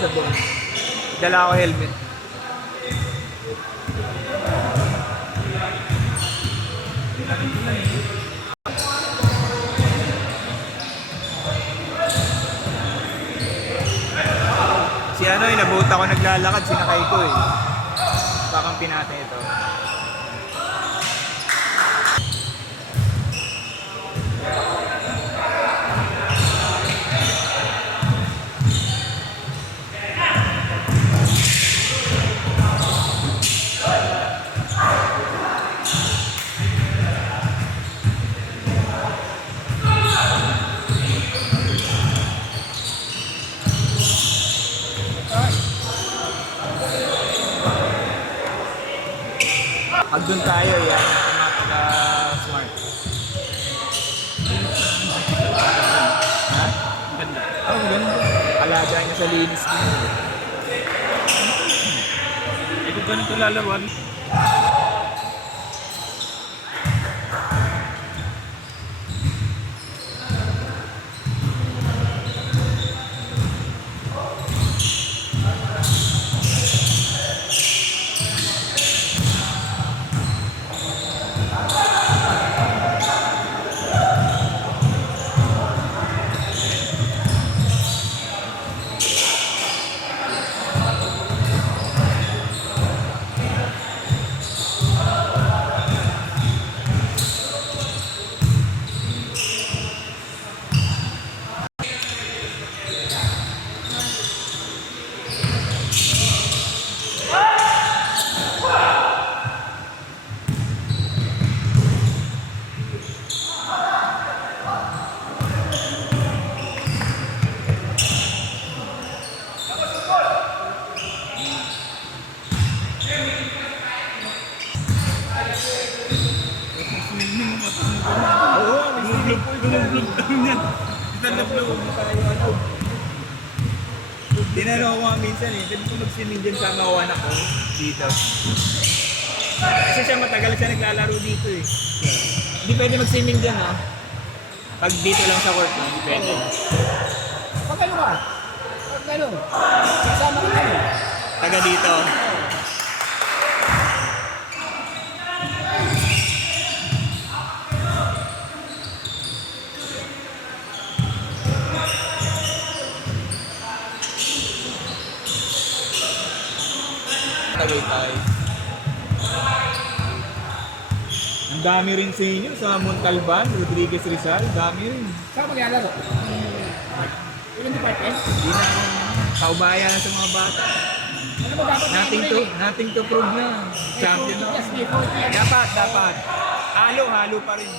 sa buong. Dala ako helmet. Si ano eh, nabuta ko naglalakad, sinakay ko eh. Kakampi natin ito. Pag doon tayo, yan ang napaka-smart. Ha? Ang ganda. Oh, ganda. Alaga niya sa linis niya. Eh kung ganito lalawan, Oo, gulog-gulog yan. Itanap-loob. Tinanong ko nga minsan eh, pwede ko mag-swimming dyan sama ko anak ko dito. Kasi siya matagal siya naglalaro dito eh. Hindi pwede mag-swimming dyan ha. Pag dito lang sa court, hindi pwede. Pag ano ka? Pag ano? Kasama ka ano? Taga dito. Tagaytay. Ang dami rin sa inyo sa Montalban, Rodriguez Rizal, dami rin. Saan ka maglalaro? Ilang department? Hindi na kaubayan sa mga bata. Ano ba dapat? Nothing to prove na. Champion na. Yes, may 40. Dapat. Halo pa rin.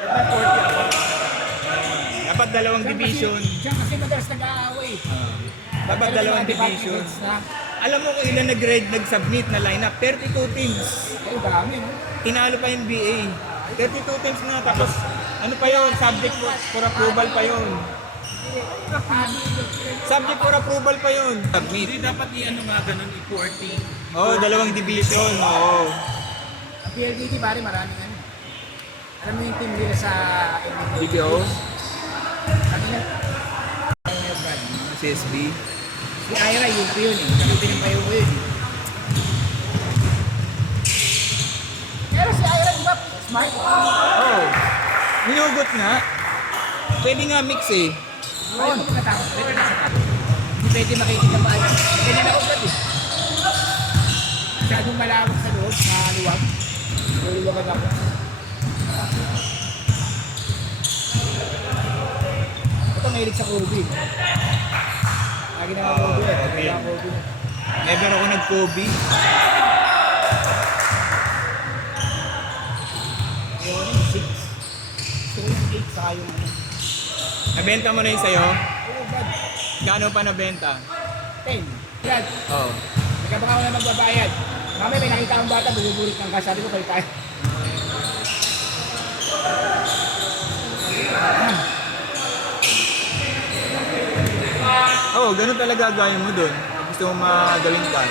May 40 ako. Dapat dalawang division. Diyan kasi madalas nag-aaway. Dapat Pero dalawang mga division. departments na. Alam mo kung ilan nag-submit na lineup? 32 teams. Ay, dami, no? Tinalo pa yung BA. 32 teams na. Tapos ano pa yun? Subject for approval pa yun. Subject for approval pa yun. Submit. Hindi dapat i-ano nga ganun, i-40. Oo, dalawang division. Oo. Ang PLDT, pare, maraming ano. Alam mo yung team nila sa BPO. Kanina. CSB. Si Ira, yung yun eh. Nakitinig pa yung yun eh. Pero si Ira, di ba? Smart. Oo. Ninugot nga. Pwede nga mix eh. Yun. Hindi pwede makikita pa. Ganyan na ugat eh. Masyadong malawak sa loob, maluwag. Maluwag ako. Ito mahilig sa Kobe. Lagi na ako Kobe eh. okay. Lagi na Kobe. Never ako nag-Kobe. Yun, 6. 8 sa yung ano. Nabenta mo na yung sayo? Oh, God. Gaano pa nabenta? 10. Brad, Oo. nagkabaka ko na magbabayad. Mamaya may nakita akong bata, bububurit ng gas. Sabi ko, kayo tayo. Oo, ganun talaga gaya mo dun. Gusto mo magawin ka.